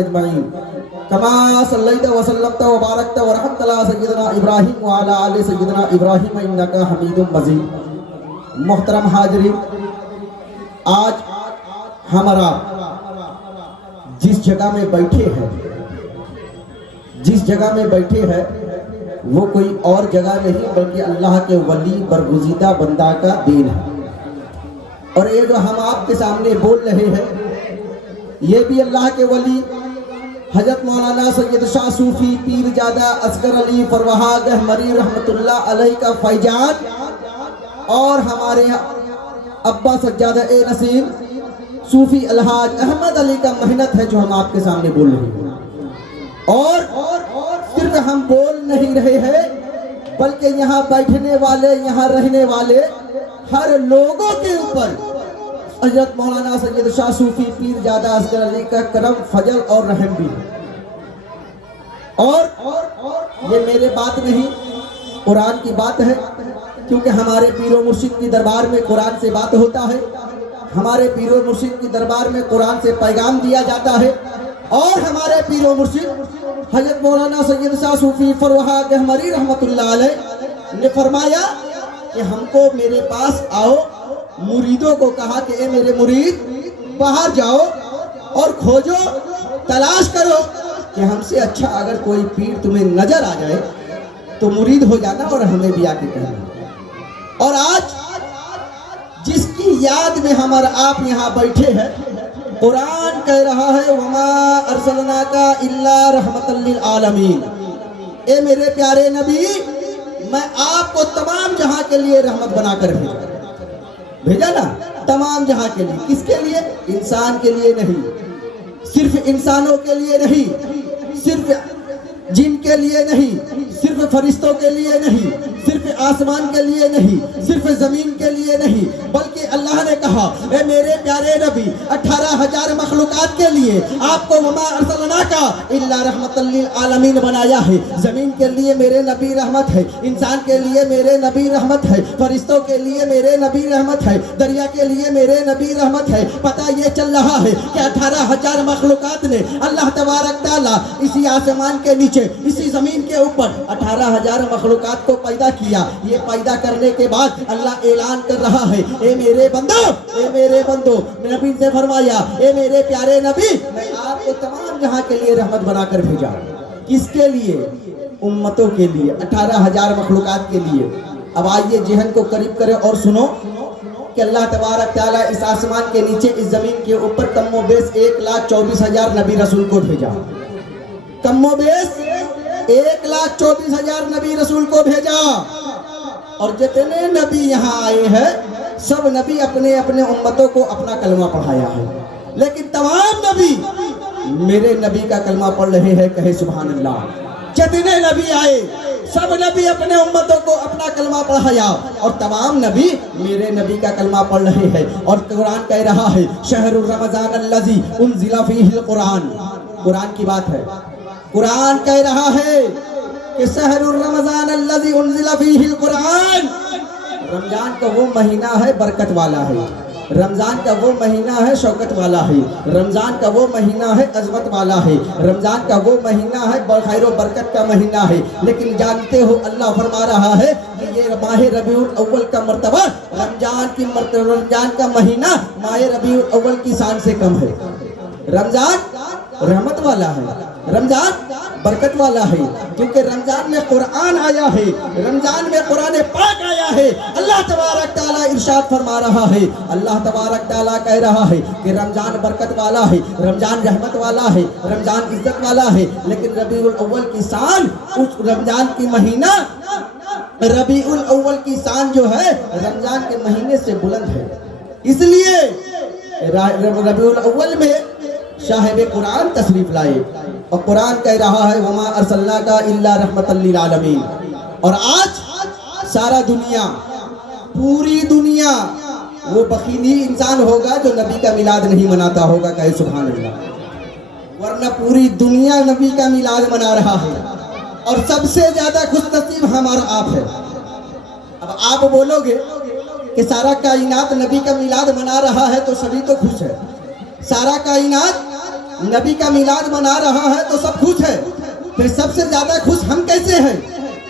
اجمعین کما صلیت وسلمت وبارکت ورحمت علی سیدنا ابراہیم وعلی آل سیدنا ابراہیم انک حمید مجید۔ محترم حاضرین، آج ہمارا جس جگہ میں بیٹھے ہیں وہ کوئی اور جگہ نہیں بلکہ اللہ کے ولی برگزیدہ بندہ کا دین ہے، اور یہ جو ہم آپ کے سامنے بول رہے ہیں یہ بھی اللہ کے ولی حضرت مولانا سید شاہ صوفی پیر زادہ اصغر علی فروہا گہمری رحمت اللہ علیہ کا فیضان اور ہمارے ابا سجادہ نسیم صوفی الحاج احمد علی کا محنت ہے جو ہم آپ کے سامنے بول رہے ہیں۔ اور صرف ہم بول نہیں رہے ہیں بلکہ یہاں بیٹھنے والے، یہاں رہنے والے ہر لوگوں کے اوپر حضرت مولانا سید شاہ صوفی پیر زادہ اصغر علی کا کرم فضل اور رحم بھی ہے۔ اور یہ میرے بات نہیں، قرآن کی بات ہے، کیونکہ ہمارے پیر و مرشد کی دربار میں قرآن سے بات ہوتا ہے، ہمارے پیر و مرشد کی دربار میں قرآن سے پیغام دیا جاتا ہے، اور ہمارے پیر و مرشد حضرت مولانا سید شاہ صوفی فروہا گہمری رحمت اللہ علیہ نے فرمایا کہ ہم کو میرے پاس آؤ، مریدوں کو کہا کہ اے میرے مرید باہر جاؤ اور کھوجو، تلاش کرو کہ ہم سے اچھا اگر کوئی پیر تمہیں نظر آ جائے تو مرید ہو جانا اور ہمیں بھی آ کے کہنا۔ اور آج جس کی یاد میں ہم اور آپ یہاں بیٹھے ہیں، قرآن کہہ رہا ہے وَمَا أَرْسَلْنَاكَ إِلَّا رَحْمَةً لِلْعَالَمِينَ، اے میرے پیارے نبی میں آپ کو تمام جہاں کے لیے رحمت بنا کر بھیجا نا، تمام جہاں کے لیے۔ کس کے لیے؟ انسان کے لیے نہیں، صرف انسانوں کے لیے نہیں، صرف جن کے لیے نہیں، صرف فرشتوں کے لیے نہیں، صرف آسمان کے لیے نہیں، صرف زمین کے لیے نہیں، بلکہ اللہ نے کہا اے میرے پیارے نبی 18,000 مخلوقات کے لیے آپ کو وما ارسلناکا الا رحمت للعالمین بنایا ہے۔ زمین کے لیے میرے نبی رحمت ہے، انسان کے لیے میرے نبی رحمت ہے، فرشتوں کے لیے میرے نبی رحمت ہے، دریا کے لیے میرے نبی رحمت ہے۔ پتہ یہ چل رہا ہے کہ 18,000 مخلوقات نے اللہ تبارک تعالیٰ اسی آسمان کے نیچے اسی زمین کے اوپر 18,000 مخلوقات کو پیدا کیا۔ یہ پیدا کرنے کے بعد اللہ اعلان کر رہا ہے اے میرے بندو، اے میرے بندو، نبی سے فرمایا اے میرے پیارے نبی میں آپ کو تمام جہاں کے لیے رحمت بنا کر بھیجا۔ کس کے لیے؟ امتوں کے لیے، 18,000 مخلوقات کے لیے۔ اب آئیے ذہن کو قریب کرے اور سنو کہ اللہ تبارک تعالیٰ اس آسمان کے نیچے اس زمین کے اوپر کم و بیش 1,24,000 نبی رسول کو بھیجا، کم و بیش 1,24,000 نبی رسول کو بھیجا۔ اور جتنے نبی یہاں آئے ہیں سب نبی اپنے اپنے امتوں کو اپنا کلمہ پڑھایا ہے، لیکن تمام نبی میرے نبی کا کلمہ پڑھ رہے ہیں، کہے سبحان اللہ۔ جتنے نبی آئے سب نبی اپنے امتوں کو اپنا کلمہ پڑھایا، اور تمام نبی میرے نبی کا کلمہ پڑھ رہے ہیں۔ اور قرآن کہہ رہا ہے شہر رمضان الذی انزل فیہ القرآن، قرآن کی بات ہے، قرآن کہہ رہا ہے کہ شہر رمضان الذی انزل فیہ القرآن، رمضان کا وہ مہینہ ہے برکت والا ہے، رمضان کا وہ مہینہ ہے شوکت والا ہے، رمضان کا وہ مہینہ ہے عظمت والا ہے، رمضان کا وہ مہینہ ہے خیر و برکت کا مہینہ ہے۔ لیکن جانتے ہو اللہ فرما رہا ہے کہ یہ ماہ ربیع الاول کا مرتبہ رمضان کا مہینہ ماہ ربیع الاول کی شان سے کم ہے۔ رمضان رحمت والا ہے، رمضان برکت والا ہے، کیونکہ رمضان میں قرآن آیا ہے، رمضان میں قرآن پاک آیا ہے۔ اللہ تبارک تعالیٰ ارشاد فرما رہا ہے، اللہ تبارک تعالیٰ کہہ رہا ہے کہ رمضان برکت والا ہے، رمضان رحمت والا ہے، رمضان عزت والا ہے، لیکن ربیع الاول کی شان، اس رمضان کی مہینہ ربیع الاول کی شان جو ہے رمضان کے مہینے سے بلند ہے۔ اس لیے ربیع الاول میں صاحب قرآن تشریف لائے، اور قرآن کہہ رہا ہے وما ارسلناک الا رحمۃ للعالمین۔ اور آج سارا دنیا، پوری دنیا وہ بخیلی انسان ہوگا جو نبی کا میلاد نہیں مناتا ہوگا، کہے سبحان اللہ، ورنہ پوری دنیا نبی کا میلاد منا رہا ہے، اور سب سے زیادہ خوش نصیب ہمارا آپ ہے۔ اب آپ بولو گے کہ سارا کائنات نبی کا میلاد منا رہا ہے تو سبھی تو خوش ہے، سارا کائنات नबी का मिलाद मना रहा है तो सब खुश है, फिर सबसे ज्यादा खुश हम कैसे हैं?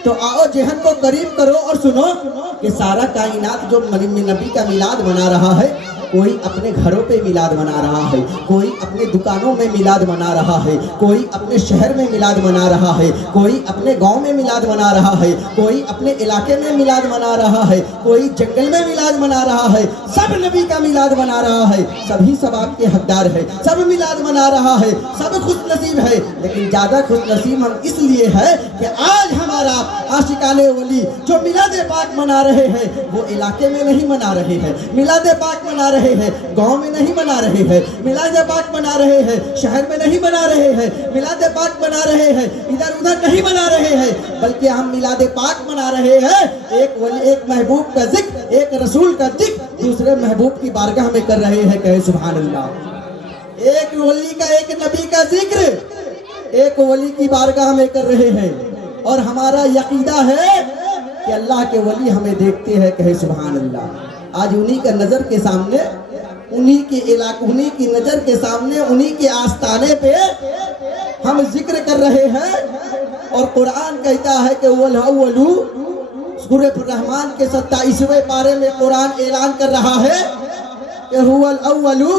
तो आओ जहन को करीब करो और सुनो कि सारा कायनात जो नबी का मिलाद मना रहा है, कोई अपने घरों पे मिलाद मना रहा है, कोई अपने दुकानों में मिलाद मना रहा है, कोई अपने शहर में मिलाद मना रहा है, कोई अपने गांव में मिलाद मना रहा है, कोई अपने इलाके में मिलाद मना रहा है, कोई जंगल में मिलाद मना रहा है। सब नबी का मिलाद मना रहा है, सभी सवाब के हकदार है, सब मिलाद मना रहा है, सब खुश नसीब है। लेकिन ज्यादा खुश नसीब हम इसलिए है कि आज हमारा आशिकाने वली जो मिलाद पाक मना रहे हैं वो इलाके में नहीं मना रहे हैं, मिलाद पाक मना रहे हैं, गांव में नहीं मना रहे हैं, मिलाद पाक मना रहे हैं, शहर में नहीं मना रहे हैं, मिलाद पाक मना रहे हैं, इधर उधर नहीं मना रहे हैं, बल्कि हम मिलाद पाक मना रहे हैं। एक वली, एक महबूब का जिक्र, एक रसूल का जिक्र दूसरे महबूब की बारगाह में कर रहे हैं। कहे सुभान अल्लाह। एक वली का, एक नबी का जिक्र एक वली की बारगाह में कर रहे हैं, और हमारा यकीदा है कि अल्लाह के वली हमें देखते हैं। कहे सुभान अल्लाह। आज उन्हीं का नजर के सामने, उन्हीं के इलाके, उन्हीं की नजर के सामने, उन्हीं के आस्ताने पे हम जिक्र कर रहे हैं। और कुरान कहता है कि वल अव्वलू, सूरह रहमान के 27वें पारे में कुरान ऐलान कर रहा है कि हुवल अव्वलू,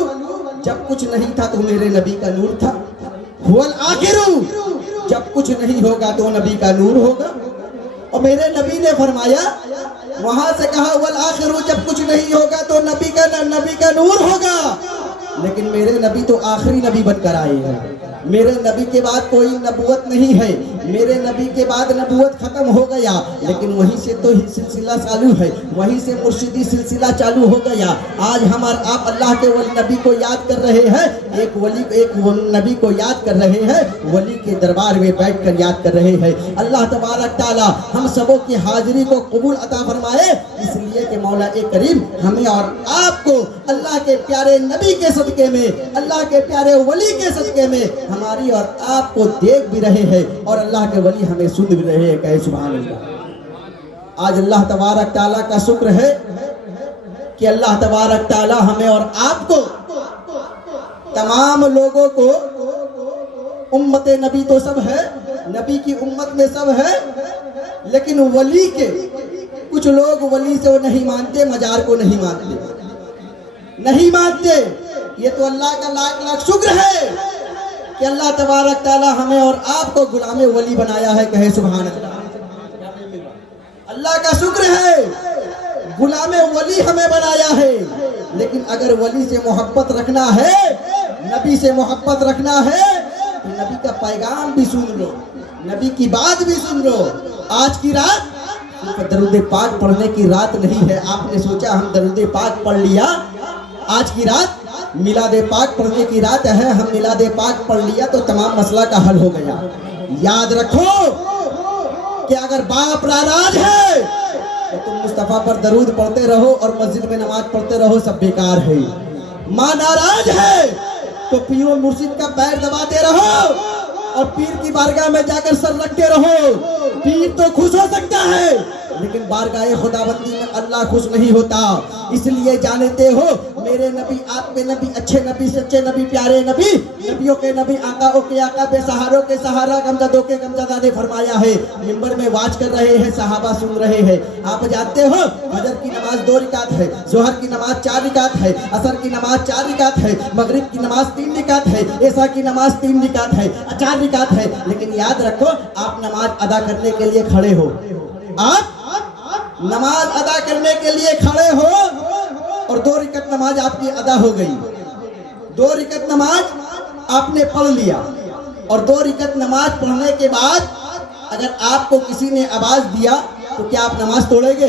जब कुछ नहीं था तो मेरे नबी का नूर था। हुवल आखिरू, जब कुछ नहीं होगा तो नबी का नूर होगा। और मेरे नबी ने फरमाया, वहां से कहा वल आखिरू, जब कुछ नहीं होगा तो नबी का नूर होगा। लेकिन मेरे नबी तो आखिरी नबी बनकर आए हैं। मेरे नबी के बाद कोई नबूवत नहीं है, मेरे नबी के बाद नबूवत खत्म हो गया, लेकिन वहीं से तो सिलसिला चालू है, वहीं से मुर्शिदी सिलसिला चालू हो गया। आज हम और आप अल्लाह के वली नबी को याद कर रहे हैं, एक नबी को याद कर रहे हैं, वली के दरबार में बैठ कर याद कर रहे हैं। अल्लाह तबारक ताला हम सबों की हाजिरी को कबूल अता फरमाए, इसलिए कि मौला ए करीम हमें और आपको अल्लाह के प्यारे नबी के सदके में, अल्लाह के प्यारे वली के सदके में हमारी और आपको देख भी रहे हैं, और अल्लाह के वली हमें सुन भी रहे हैं। कहे सुभान अल्लाह। आज अल्लाह तबारक ताला का शुक्र है कि अल्लाह तबारक ताला हमें और आपको, तमाम लोगों को, उम्मत नबी तो सब है, नबी की उम्मत में सब है, लेकिन वली के कुछ लोग वली से वो नहीं मानते, मजार को नहीं मानते, नहीं मानते। ये तो अल्लाह का लाख लाख शुक्र है कि अल्लाह तबारक ताला हमें और आपको गुलामे वली बनाया है। कहे सुभान अल्लाह। अल्लाह का शुक्र है, गुलामे वली हमें बनाया है। लेकिन अगर वली से मोहब्बत रखना है, नबी से मोहब्बत रखना है, तो नबी का पैगाम भी सुन लो, नबी की बात भी सुन लो। आज की रात दरूद पाक पढ़ने की रात नहीं है। आपने सोचा हम दरूद पाक पढ़ लिया, आज की रात मिलाद पाक पढ़ने की रात है, हम मिलाद पाक पढ़ लिया तो तमाम मसला का हल हो गया। याद रखो कि अगर बाप नाराज है तो तुम मुस्तफ़ा पर दरूद पढ़ते रहो और मस्जिद में नमाज पढ़ते रहो, सब बेकार है। माँ नाराज है तो पीर मुर्शिद का पैर दबाते रहो और पीर की बारगाह में जाकर सर रखते रहो। पीर तो खुश हो सकता है, लेकिन बारगाह खुदाबंदी में अल्लाह खुश नहीं होता। इसलिए जानते हो मेरे नबी, आपके नबी, अच्छे नबी, सच्चे नबी, प्यारे नबी, नबियों के नबी, आकाओं के आका, बेसहारों के सहारा, गमज़दों के गमज़दा ने फरमाया है। मिंबर में वाज कर रहे हैं, सहाबा सुन रहे हैं। आप जानते हो फजर की नमाज 2 रकात है, जोहर की नमाज 4 रकात है, असर की नमाज 4 रकात है, मगरिब की नमाज 3 रकात है, ऐसा की नमाज 3 रकात है, 4 रकात है। लेकिन याद रखो, आप नमाज अदा करने के लिए खड़े हो, आप नमाज अदा करने के लिए खड़े हो और 2 रकात नमाज आपकी अदा हो गई। 2 रकात नमाज आपने पढ़ लिया और 2 रकात नमाज पढ़ने के बाद अगर आपको किसी ने आवाज दिया तो क्या आप नमाज तोड़ेंगे?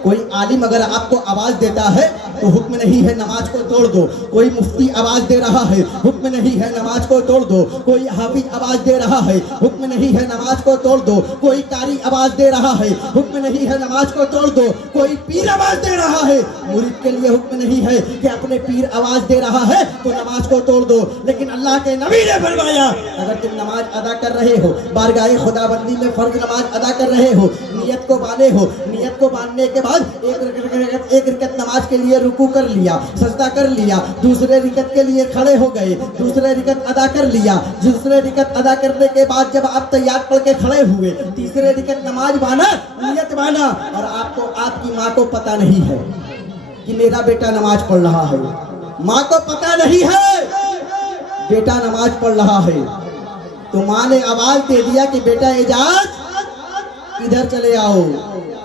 कोई आलिम अगर आपको आवाज देता है तो हुक्म नहीं है नमाज को तोड़ दो। कोई मुफ्ती आवाज दे रहा है, हुक्म नहीं है नमाज को तोड़ दो। कोई हाफिज आवाज दे रहा है, हुक्म नहीं है नमाज को तोड़ दो। कोई कारी आवाज दे रहा है, हुक्म नहीं है नमाज को तोड़ दो। कोई पीर आवाज दे रहा है, मुरीद के लिए हुक्म नहीं है कि अपने पीर आवाज दे रहा है तो नमाज को तोड़ दो। लेकिन अल्लाह के नबी ने फरमाया, अगर तुम नमाज अदा कर रहे हो, बारगाह खुदाबंदी में फर्ज नमाज अदा कर रहे हो, नियत को बांधे हो, नियत को बांधने के बाद एक रकत नमाज के लिए रुकू कर लिया, सजदा कर लिया, दूसरे रकत के लिए खड़े हो गए, दूसरे रकत अदा कर लिया, दूसरे रकत अदा करने के बाद जब आप तैयार पढ़ के खड़े हुए, तीसरे रकत नमाज बाना, नियत बाना, और आपको आपकी माँ को पता नहीं है कि मेरा बेटा नमाज पढ़ रहा है, माँ को पता नहीं है बेटा नमाज पढ़ रहा है, तो माँ ने आवाज दे दिया कि बेटा एजाज इधर चले आओ,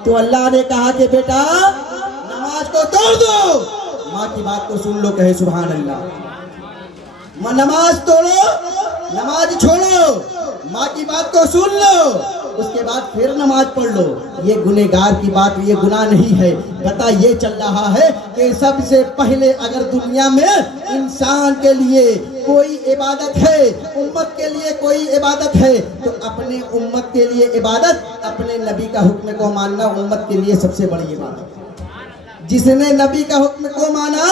तो अल्लाह ने कहा कि बेटा नमाज को तोड़ दो। माँ की बात को सुन लो, कहे सुभान अल्लाह। नमाज तोड़ो, नमाज छोड़ो, माँ की बात को सुन लो, उसके बाद फिर नमाज पढ़ लो। ये गुनहगार की बात, ये गुनाह नहीं है। पता ये चल रहा है कि सबसे पहले अगर दुनिया में इंसान के लिए कोई इबादत है, उम्मत के लिए कोई इबादत है, तो अपने उम्मत के लिए इबादत, अपने नबी का हुक्म को मानना उम्मत के लिए सबसे बड़ी इबादत। जिसने नबी का हुक्म को माना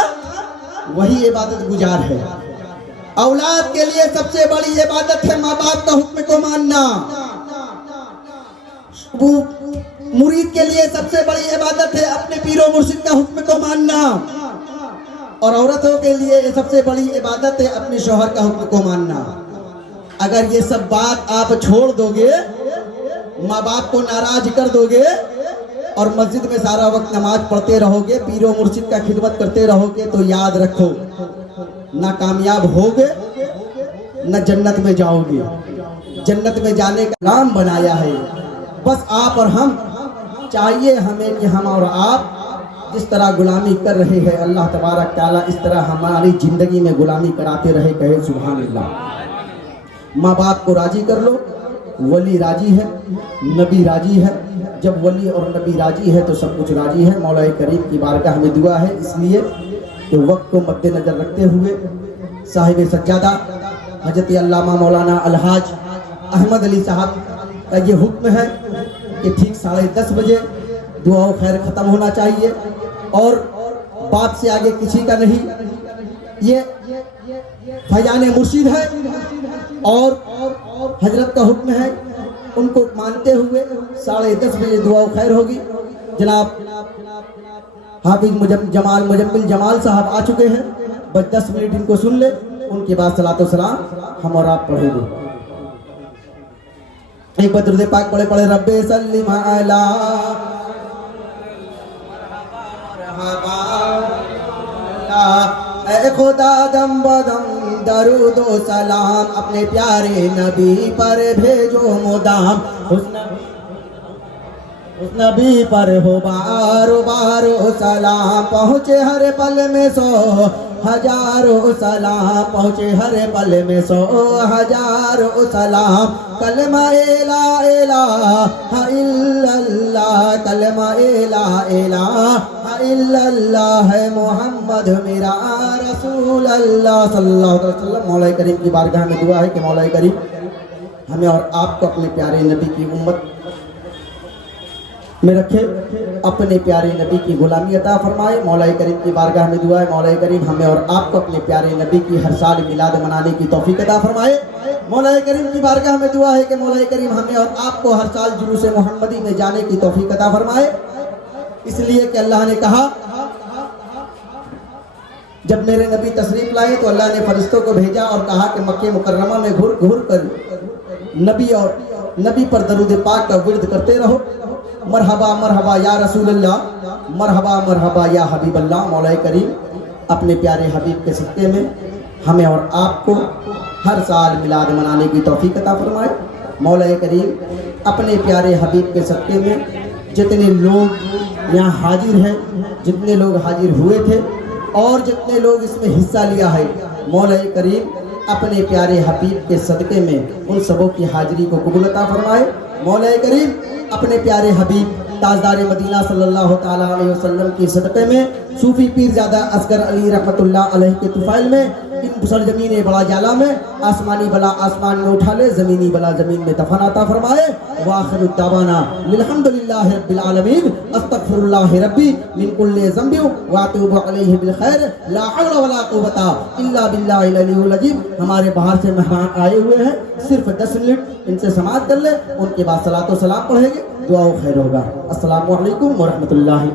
वही इबादत गुजार है। औलाद के लिए सबसे बड़ी इबादत है माँ बाप का हुक्म को मानना। वो मुरीद के लिए सबसे बड़ी इबादत है अपने पीरो मुर्शिद का हुक्म को मानना। और औरतों के लिए सबसे बड़ी इबादत है अपने शौहर का हुक्म को मानना। अगर ये सब बात आप छोड़ दोगे, माँ बाप को नाराज कर दोगे और मस्जिद में सारा वक्त नमाज पढ़ते रहोगे, पीरो मुर्शिद का खिदमत करते रहोगे, तो याद रखो ना कामयाब होगे न जन्नत में जाओगे। जन्नत में जाने का नाम बनाया है बस आप और हम। चाहिए हमें कि हम और आप जिस तरह गुलामी कर रहे हैं, अल्लाह तबारक ताला इस तरह हमारी जिंदगी में गुलामी कराते रहे, कहे सुभान अल्लाह। माँ बाप को राजी कर लो, वली राजी है, नबी राजी है। जब वली और नबी राजी है तो सब कुछ राजी है। मौला करीम की बारगाह में दुआ है, इसलिए कि वक्त को मद्देनजर रखते हुए साहिब सज्जादा हजरत अल्लामा मौलाना अलहाज अहमद अली साहब का ये हुक्म है कि ठीक 10:30 बजे दुआ खैर ख़त्म होना चाहिए और बात से आगे किसी का नहीं। ये फैजान मुर्शिद है और हजरत का हुक्म है, उनको मानते हुए 10:30 बजे दुआ खैर होगी। जनाब हाफिज जमाल मुजम्मिल जमाल साहब आ चुके हैं, बस 10 मिनट इनको सुन ले, उनके बाद सलातो सलाम हम और आप पढ़ेंगे। एक बार दुरूद पाक पढ़े पढ़े रब्बे सल्लिम अला ऐ खुदा दम बदम दरूदो सलाम अपने प्यारे नबी पर भेजो मुदाम। उस नबी पर हो बारो बारो सलाम, पहुँचे हर पल में 100,000 सलाम, पहुँचे हर पल में 100,000 सलाम। कलमा इला इलाहा इल्लल्लाह, कलमा इला इलाहा इल्लल्लाह है मोहम्मद मेरा रसूल अल्लाह सल्लल्लाहु अलैहि वसल्लम। मौला करीम की बारगाह में दुआ है कि मौला करीम हमें और आपको अपने प्यारे नबी की उम्मत में रखे, अपने प्यारे नबी की गुलामी अता फरमाए। मौला करीम की बारगाह में दुआ है मौला करीम हमें और आपको अपने प्यारे नबी की हर साल मिलाद मनाने की तौफीक अता फरमाए। मौला करीम की बारगाह में दुआ है कि मौला करीम हमें और आपको हर साल जुलूस मोहम्मदी में जाने की तौफीक अता फरमाए। इसलिए कि अल्लाह ने कहा, जब मेरे नबी तशरीफ लाए तो अल्लाह ने फरिश्तों को भेजा और कहा कि मक्के मुकर्रमा में घूर घूर कर नबी पर दरूद पाक का विर्द करते रहो। मरहबा मरहबा या रसूल अल्लाह, मरहबा मरहबा या हबीब अल्लाह। मौला करीम अपने प्यारे हबीब के सदक़े में हमें और आपको हर साल मिलाद मनाने की तौफीक अता फरमाए। मौला करीम अपने प्यारे हबीब के सदक़े में जितने लोग यहाँ हाजिर हैं, जितने लोग हाजिर हुए थे और जितने लोग इसमें हिस्सा लिया है, मौला करीम अपने प्यारे हबीब के सदक़े में उन सबों की हाजिरी को कबूल अता फरमाए। मौला करीम अपने प्यारे हबीब ताजदार मदीना सल्लल्लाहु ताला अलैहि वसल्लम के सदक़े में सूफी पीरज़ादा असगर अली रहमतुल्लाह अलैह के तुफ़ैल में इन सरजमीन बड़ा जाला में, आसमानी बला आसमान में उठा ले, ज़मीनी बला ज़मीन में दफन अता फरमाए। व आखिरु दावाना अल्हम्दुलिल्लाहि रब्बिल आलमीन, अस्तगफिरुल्लाह रब्बी मिन कुल्लि ज़ंबि व अतूबु अलैहि बिल खैर, ला हौला वला कुव्वता इल्ला बिल्लाहिल अलीयुल अज़ीम। हमारे बाहर से मेहमान आए हुए हैं, सिर्फ 10 मिनट इनसे समाअत कर ले, उनके बाद सलातो सलाम पढ़ेंगे, दुआ व खैर होगा। अस्सलामु अलैकुम व रहमतुल्लाहि।